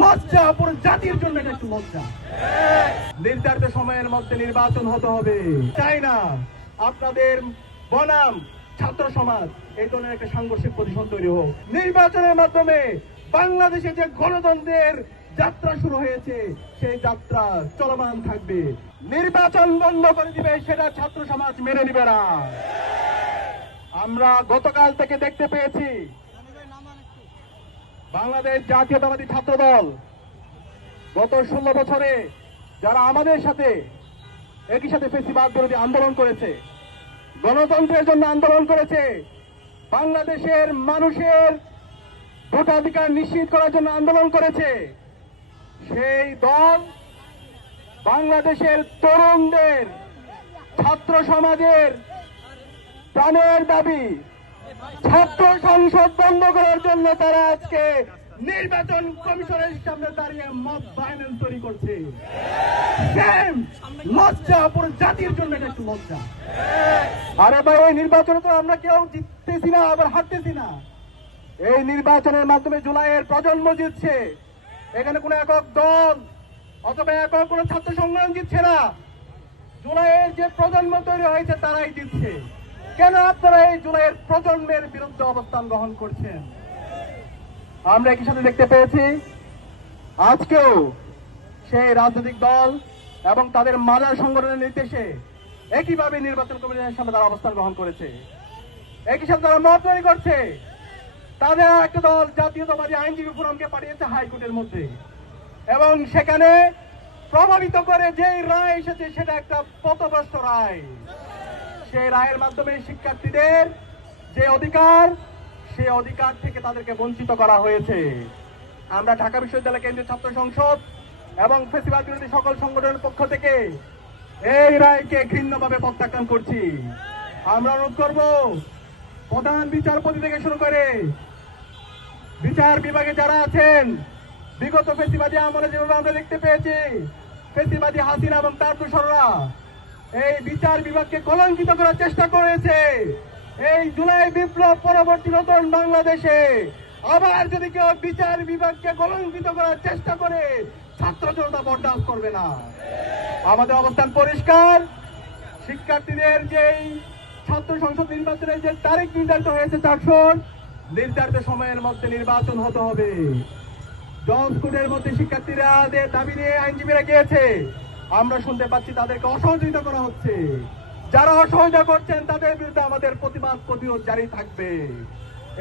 লজ্জা, পুরো জাতির জন্য এটা একটু লজ্জা। নির্ধারিত সময়ের মধ্যে নির্বাচন হতে হবে। চাই না আপনাদের বনাম ছাত্র সমাজ এই ধরনের একটা সাংঘর্ষিক পজিশন তৈরি হোক। নির্বাচনের মাধ্যমে বাংলাদেশে যে গণতন্ত্রের যাত্রা শুরু হয়েছে সেই যাত্রা চলমান থাকবে। নির্বাচন বন্ধ করে দিবে সেটা ছাত্র সমাজ মেনে নিবে না। আমরা গতকাল থেকে দেখতে পেয়েছি বাংলাদেশ জাতীয়তাবাদী ছাত্র দল গত 16 বছরে যারা আমাদের সাথে একই সাথে ফ্যাসিবাদ বিরোধী আন্দোলন করেছে, গণতন্ত্রের জন্য আন্দোলন করেছে, বাংলাদেশের মানুষের ভোটাধিকার নিশ্চিত করার জন্য আন্দোলন করেছে, সেই দল বাংলাদেশের তরুণদের, ছাত্র সমাজের প্রাণের দাবি ছাত্র সংসদ বন্ধ করার জন্য তারা আজকে নির্বাচন কমিশনের সামনে দাঁড়িয়ে মব ভায়োলেন্স তৈরি করছে। লজ্জা, পুরো জাতির জন্য এটা একটু লজ্জা। আরে ভাই, এই নির্বাচনে তো আমরা কেউ জিততেছি না, আবার হারতেছি না। এই নির্বাচনের মাধ্যমে জুলাইয়ের প্রজন্ম জিতছে। এখানে কোনো একক দল অথবা একক কোনো ছাত্র সংগ্রাম জিতছে না। জুলাইয়ের যে প্রজন্ম তৈরি হয়েছে তারাই জিতছে। কেন আপনারা এই জুলাইয়ের প্রজন্মের বিরুদ্ধে অবস্থান গ্রহণ করছেন? আমরা একই সাথে দেখতে পেয়েছি আজকেও সেই রাজনৈতিক দল এবং তাদের মাজার সংগঠনের নির্দেশে একইভাবে নির্বাচন কমিশনের সামনে তারা অবস্থান গ্রহণ করেছে। একই সাথে তারা মত তৈরি করছে। তাদের একটা দল জাতীয়তাবাদী আইনজীবী ফোরামকে পাঠিয়েছে হাইকোর্টের মধ্যে, এবং সেখানে প্রভাবিত করে যে রায় এসেছে সেটা একটা পথভ্রষ্ট রায়। সেই রায়ের মাধ্যমে শিক্ষার্থীদের যে অধিকার, সেই অধিকার থেকে তাদেরকে বঞ্চিত করা হয়েছে। আমরা ঢাকা বিশ্ববিদ্যালয় কেন্দ্রীয় ছাত্র সংসদ এবং ফ্যাসিবাদ বিরোধী সকল সংগঠনের পক্ষ থেকে এই রায়কে ঘৃণ্যভাবে প্রত্যাখ্যান করছি। আমরা অনুরোধ করব, প্রধান বিচারপতি থেকে শুরু করে বিচার বিভাগে যারা আছেন, বিগত ফ্যাসিবাদী আমলে যেভাবে আমরা দেখতে পেয়েছি ফ্যাসিবাদী হাসিনা এবং তার দোসররা এই বিচার বিভাগকে কলঙ্কিত করার চেষ্টা করেছে। এই জুলাই বিপ্লব পরবর্তী নতুন বাংলাদেশে আবার যদি কেউ বিচার বিভাগকে কলঙ্কিত করার চেষ্টা করে, ছাত্র জনতা বরদাস্ত করবে না। আমাদের অবস্থান পরিষ্কার। শিক্ষার্থীদের যেই ছাত্র সংসদ নির্বাচনের যে তারিখ নির্ধারিত হয়েছে 4 নির্ধারিত সময়ের মধ্যে নির্বাচন হতে হবে। জজ কোর্টের মধ্যে শিক্ষার্থীরা দাবি নিয়ে আইনজীবীরা গিয়েছে। আমরা শুনতে পাচ্ছি তাদেরকে অসহযোগিতা করা হচ্ছে। যারা অসহযোগিতা করছেন তাদের বিরুদ্ধে আমাদের প্রতিবাদ প্রতিরোধ জারি থাকবে।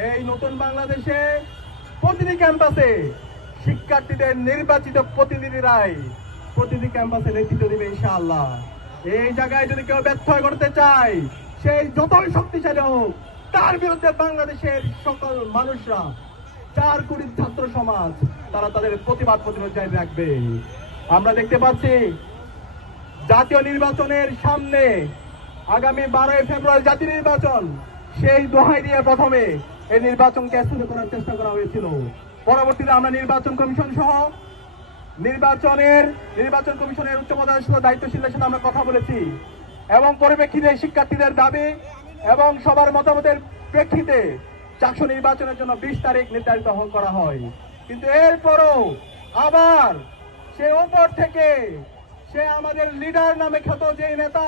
এই নতুন বাংলাদেশে প্রতিটি ক্যাম্পাসে শিক্ষার্থীদের নির্বাচিত প্রতিনিধিরাই প্রতিটি ক্যাম্পাসে নেতৃত্ব দিবে ইনশাআল্লাহ। এই জায়গায় যদি কেউ ব্যত্যয় করতে চায়, সেই যতই শক্তিশালী হোক, তার বিরুদ্ধে বাংলাদেশের সকল মানুষরা, 4 কোটি ছাত্র সমাজ, তারা তাদের প্রতিবাদ প্রতিরোধ জারি রাখবে। আমরা দেখতে পাচ্ছি জাতীয় নির্বাচনের সামনে আগামী 12 ফেব্রুয়ারি জাতীয় নির্বাচন, সেই দোহাই দিয়ে প্রথমে এই নির্বাচনকে স্থগিত করার চেষ্টা করা হয়েছিল। পরবর্তীতে আমরা নির্বাচন কমিশন সহ নির্বাচন কমিশনের উচ্চপদস্থ দায়িত্বশীলদের সাথে আমরা কথা বলেছি, এবং পরিপ্রেক্ষিতে শিক্ষার্থীদের দাবি এবং সবার মতামতের প্রেক্ষিতে চাকসু নির্বাচনের জন্য 20 তারিখ নির্ধারিত করা হয়। কিন্তু এরপরও আবার সে উপর থেকে সে আমাদের লিডার নামে খ্যাত যে নেতা,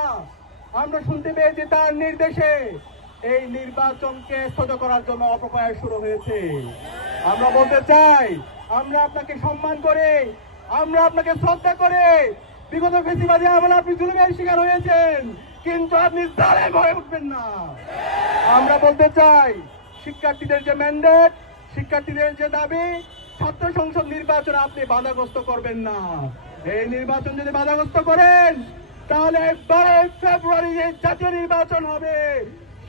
আমরা শুনতে পেয়েছি তার নির্দেশে এই নির্বাচনকে স্থগিত করার জন্য অপপ্রয়াস শুরু হয়েছে। আমরা বলতে চাই, আমরা আপনাকে সম্মান করে, আমরা আপনাকে শ্রদ্ধা করে, বিগত ফ্যাসিবাদী আমলে আপনি জুলুমের শিকার হয়েছেন, কিন্তু আপনি জালেম হয়ে উঠবেন না। আমরা বলতে চাই, শিক্ষার্থীদের যে ম্যান্ডেট, শিক্ষার্থীদের যে দাবি, ছাত্র সংসদ নির্বাচন আপনি বাধাগ্রস্ত করবেন না। এই নির্বাচন যদি বাধাগ্রস্ত করেন, তাহলে 12 ফেব্রুয়ারি যে জাতীয় নির্বাচন হবে,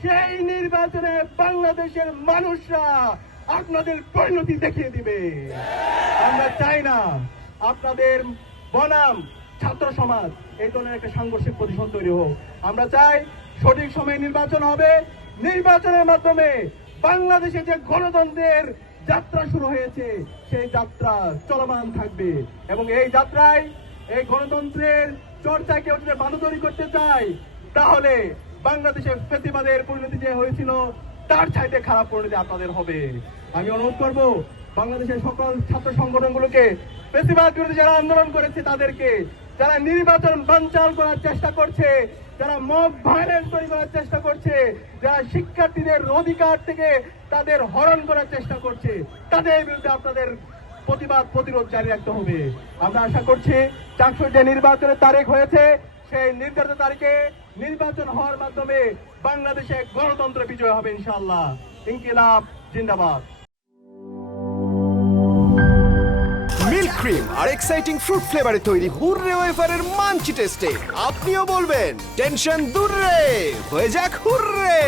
সেই নির্বাচনে বাংলাদেশের মানুষরা আপনাদের পরিণতি দেখিয়ে দিবে। আমরা চাই না আপনাদের বনাম ছাত্র সমাজ এই ধরনের একটা সাংঘর্ষিক পজিশন তৈরি হোক। আমরা চাই সঠিক সময়ে নির্বাচন হবে। নির্বাচনের মাধ্যমে বাংলাদেশে যে গণতন্ত্রের যাত্রা শুরু হয়েছে সেই যাত্রা চলমান থাকবে, এবং এই যাত্রায় এই গণতন্ত্রের চর্চায় কেউ যদি বাধা তৈরি করতে চায়, তাহলে বাংলাদেশের ফ্যাসিবাদের পরিণতি যে হয়েছিল তার চাইতে খারাপ পরিণতি আপনাদের হবে। আমি অনুরোধ করব, বাংলাদেশের সকল ছাত্র সংগঠনগুলোকে, ফেসিবাদ বিরোধী যারা আন্দোলন করেছে তাদেরকে, যারা নির্বাচন বানচাল করার চেষ্টা করছে, যারা মব ভায়োলেন্স তৈরি করার চেষ্টা করছে, যারা শিক্ষার্থীদের অধিকার থেকে তাদের হরণ করার চেষ্টা করছে, তাদের বিরুদ্ধে আপনাদের প্রতিবাদ প্রতিরোধ জারি রাখতে হবে। আমরা আশা করছি 64 নির্বাচনের তারিখ হয়েছে, সেই নির্ধারিত তারিখে নির্বাচন হওয়ার মাধ্যমে বাংলাদেশে গণতন্ত্র বিজয় হবে ইনশাআল্লাহ। ইনকিলাব জিন্দাবাদ। মিল্ক ক্রিম আর এক্সাইটিং ফ্রুট ফ্লেভারে তৈরি হুররে ওয়েফারের মাঞ্চি টেস্টে আপনিও বলবেন টেনশন দূর রে, হয়ে যাক হুররে।